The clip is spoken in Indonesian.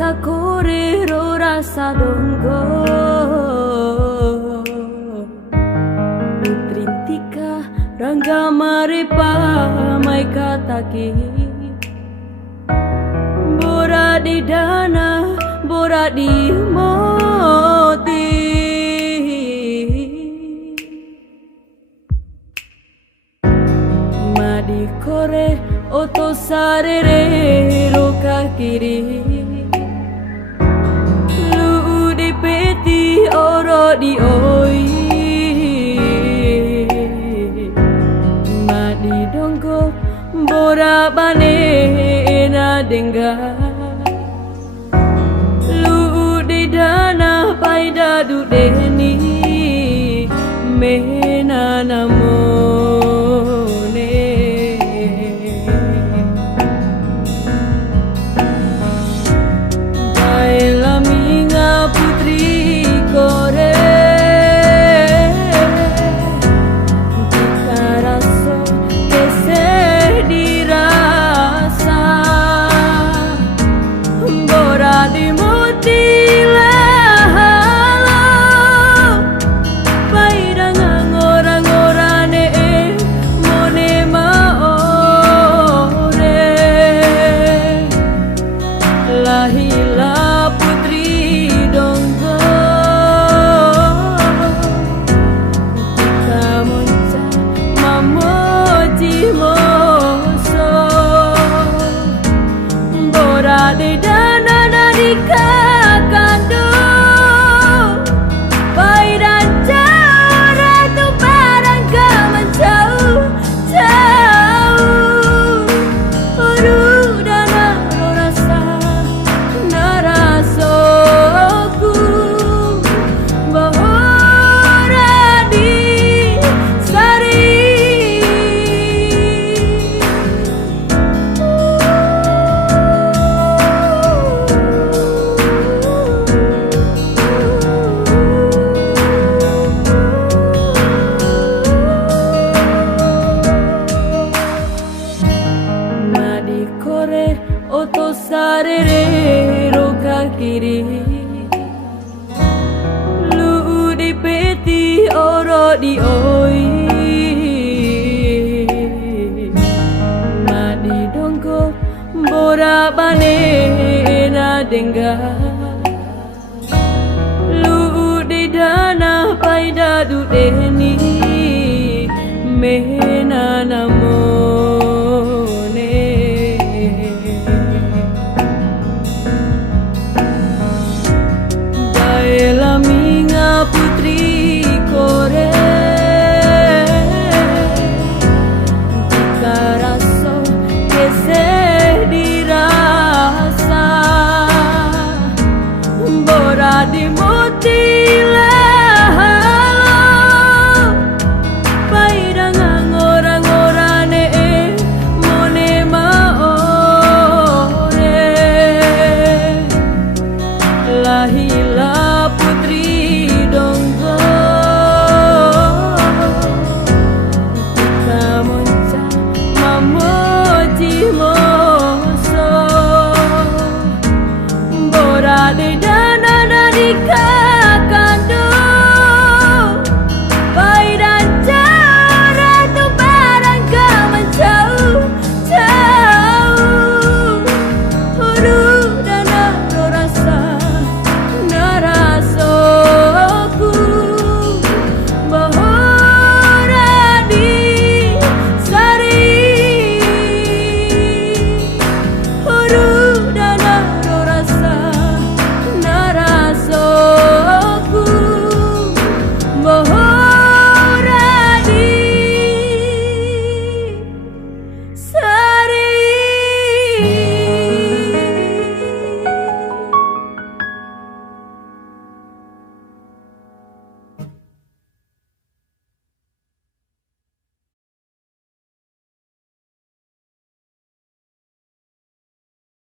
rasa korero rasa donggo Putrintika rangga maripa mai kataki Bora di dana bora di moti Madi kore oto sarere roka kiri Lu di peti oro di oi Madi donggo bora bane na dengga Lu di dana paida du deni mena namone Baila minga putri kore Kita rasa kese dirasa Bora di mutila halo Paida ngorang-ngorane mone maore Lahila putri donggo Kita monca mamoji moso Bora di dana di kakando Paidan cara tu barang kaman jauh jauh Aduh dana lo rasa narasoku bahora di sari Madi kore oto sarere roka kiri Lu di peti oro di oi Madi donggo bora bane na dengga Lu di dana paida du deni me